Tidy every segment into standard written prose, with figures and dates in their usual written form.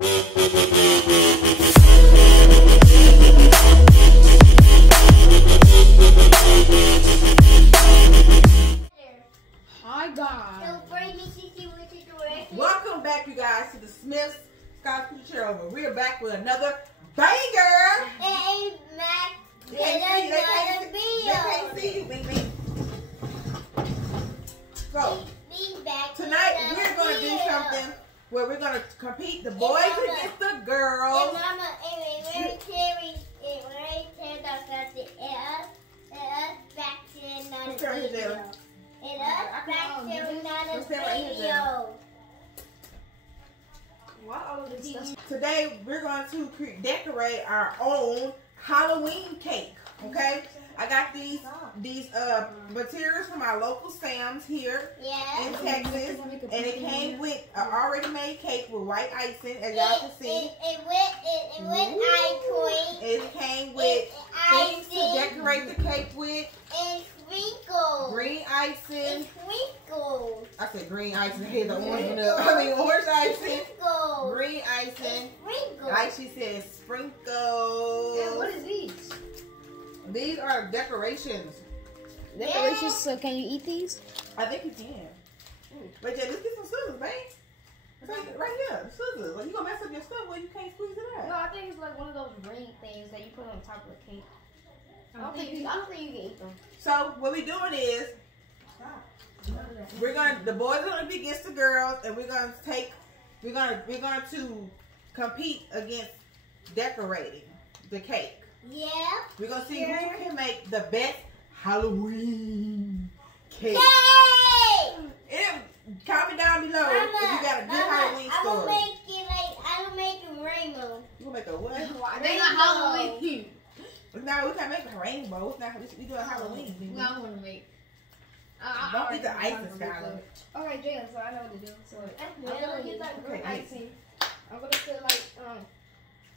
Hi guys. Welcome back, you guys, to the Smith's Scott's Picture Over. We're back with another banger. And Mac They can't see you, Bing Bing. So tonight we're going to do something where we're going to compete the boys against the girls. And Mama, and Terry got the back to another video. And us back to another video. Today we're going to decorate our own Halloween cake. Okay, I got these materials from our local Sam's here in Texas, and it came with an already made cake with white icing, as y'all can see. It went icing. It came with things to decorate the cake with. And sprinkles. Green icing. And sprinkles. I said green icing. Here's the orange one up. I mean orange icing. Sprinkles. Green icing. Sprinkles. Like she said, sprinkles. Yeah, what is these? These are decorations. Decorations, so can you eat these? I think you can. But yeah, let's get some scissors, babe. It's like right here, the scissors. Like you gonna mess up your stuff when you can't squeeze it No, out. I think it's like one of those ring things that you put on top of the cake. I don't think you can eat them. So what we doing is the boys are gonna be against the girls, and we're going to compete against decorating the cake. Yeah. We're gonna see who can make the best Halloween cake. Yay! Comment down below if you got a good Halloween story. I'll make a rainbow. You gonna make a what? They not Halloween. No, we can't make a rainbow. It's not. We doing Halloween. No, I want to make. Don't eat the icing, Skylar. Okay, Jalen, so I know what to do. So I'm gonna get that green icing. I'm gonna put like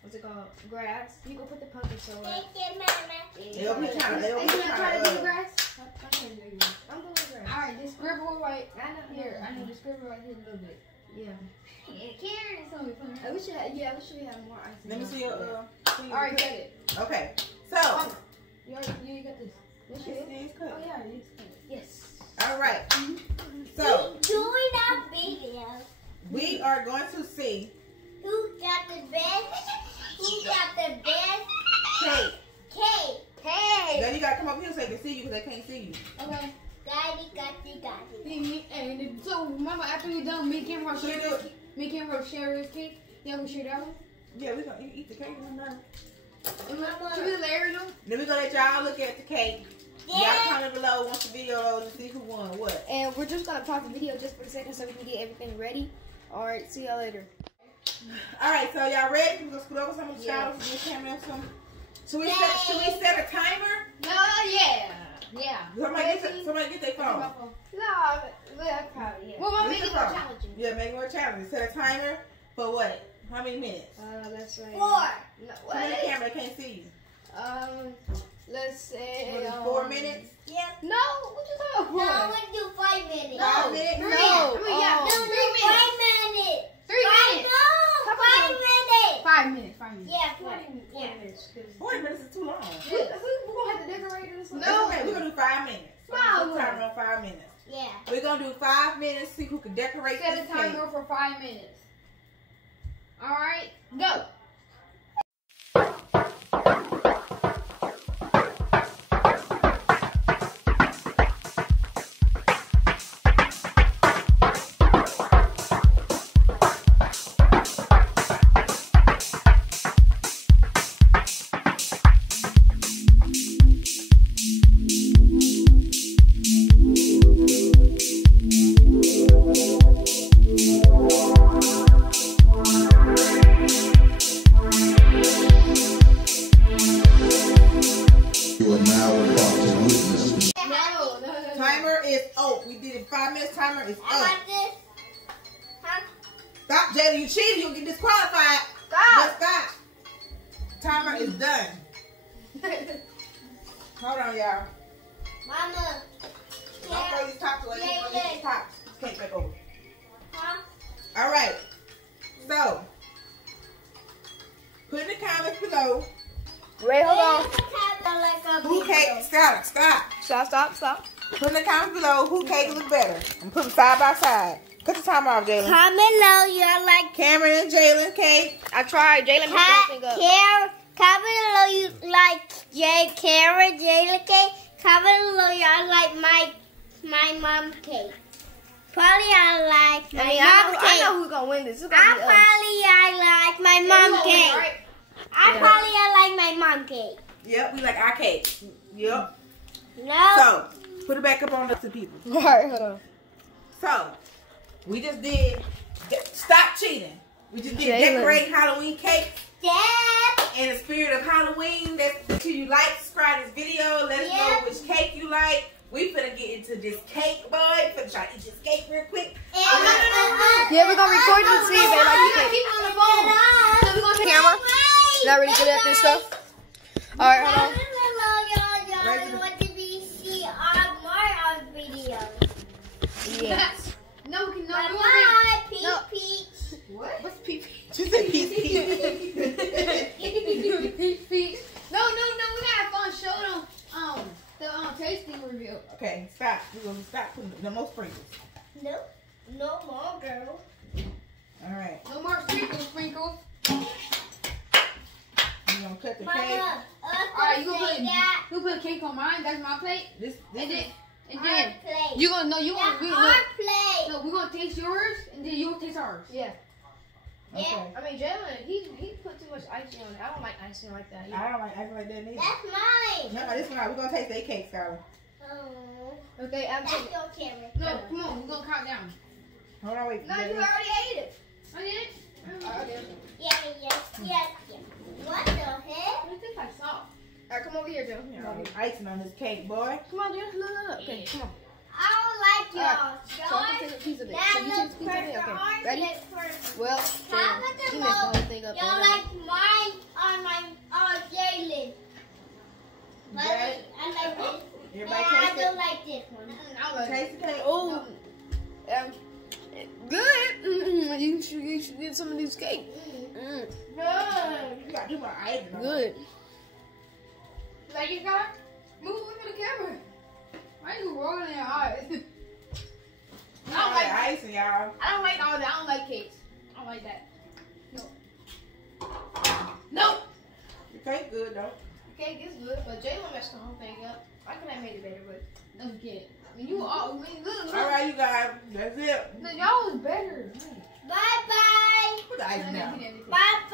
what's it called? Grass. You can put the pumpkin soda. Thank you, Mama. They'll be trying to. Are you gonna try to do grass? I'm doing grass. All right, just scribble right. I know here. I know just scribble right here a little bit. Yeah. Karen, it's gonna be fun. We should have more icing. Let me see your. All right, get it. Okay, so. You got this. This is cut. Oh yeah, it's cut. Yes. All right. So. Doing our video. We are going to see Who got the best cake. cake? Then you gotta come up here so they can see you because they can't see you. Okay. Got it. And so, Mama, after we're done, me and Cameron share this cake. Yeah, we share that one. Yeah, we gonna eat the cake and then. Mama. Should we layer them? Then we're gonna let y'all look at the cake. Y'all comment below once the video loads to see who won what. And we're just gonna pause the video just for a second so we can get everything ready. All right, see y'all later. All right, so y'all ready? We're gonna scoot over some of the shadows and give Cameron some. Should we set a timer? No, yeah. Somebody get their phone. No, probably, yeah. Well, make it more challenging. Yeah, make it more challenging. Set a timer for what? How many minutes? Let's say 4. No, Turn the camera, they can't see you. let's say 4 minutes? Yeah. No, what you talking No, about? I'm gonna do 5 minutes. 5 minutes? No. No, 3 5 minutes. 3 minutes. No, 5 minutes. 5 minutes. 5 minutes. Yeah, 4 minutes. 40 minutes is too long. We're gonna have to decorate this one. No, okay, we're gonna do 5 minutes. No. Set a timer on 5 minutes. Yeah. We're gonna do 5 minutes, see who can decorate Set a this cake. timer for 5 minutes. All right, go. Timer is I up. want this. Huh? Stop, Jada. You cheated. You'll get disqualified. Stop. Stop. Timer is done. Hold on, y'all. Mama. Don't throw these tops away. Yeah, Don't these tops. Can't back over. Huh? All right. So, Put in the comments below. Wait, hold on. Who cake? Stop. Put in the comments below who cake look better. And put them side by side. Cut the timer off, Jalen. Comment below you like Cameron and Jalen cake. I tried. Jalen messed everything up. Comment below you like Karen, Jalen cake. Comment below you like my mom cake. Probably I like my mom cake. I know who's gonna win this. I like my mom cake. Right? I like my mom cake. Yep, we like our cake. Yep. No. So, put it back up on the people. Alright, hold on. So, we just did, stop cheating. We just did decorate Halloween cake. Dad. In the spirit of Halloween, that's who you like. Subscribe this video. Let us know which cake you like. We finna get into this cake, boy. Finna try to eat this cake real quick. Yeah, we're gonna record this and see if they like the cake. Keep on the phone. So we're gonna camera. Not really good at this stuff. Alright, hold on. Yes. No, Bye, Peach. What? What's Peach? She said peach. Peach. No, we gotta fun show them the tasting review. Okay, stop. We're gonna stop putting no more sprinkles. No more, girl. Alright. No more sprinkles. We're gonna cut the cake. Alright, you put cake on mine. That's my plate. And then you gonna know you want plate. No, we're gonna taste yours and then you gonna taste ours. Yeah. Okay. I mean, Jalen, he put too much icing on it. I don't like icing like that. I don't like acting like that neither. That's mine. No, this one we're gonna taste their cake, Skylar. Oh. Okay, That's your camera. No, come on, we're gonna count down. Hold on, wait. No, you already ate it. I did it. Yeah. What the heck? It tastes like salt. Alright, come over here, Joe. Icing on this cake, boy. Come on, Joe. Look. Okay, come on. I don't like y'all. So I'm gonna take a piece of it. So you take a piece of it? Okay. Ready? Well, you messed the whole thing up. Y'all like mine on Jalen. Right. I like this. Everybody I taste don't it. like this one. I like Taste the cake. Oh, good. You should get some of this cake. Good. You got too much icing on it. Good. Like it, guy? Move away from the camera. Why are you rolling in your eyes? I don't like icing, y'all. I don't like all that. I don't like cakes. I don't like that. No. Your cake good though. The cake is good, but Jalen messed the whole thing up. I could have made it better, but no, you can't. I mean, you all. I mean, look. All right, you guys. That's it. Y'all was better. Bye-bye. Put the icing down. Bye-bye.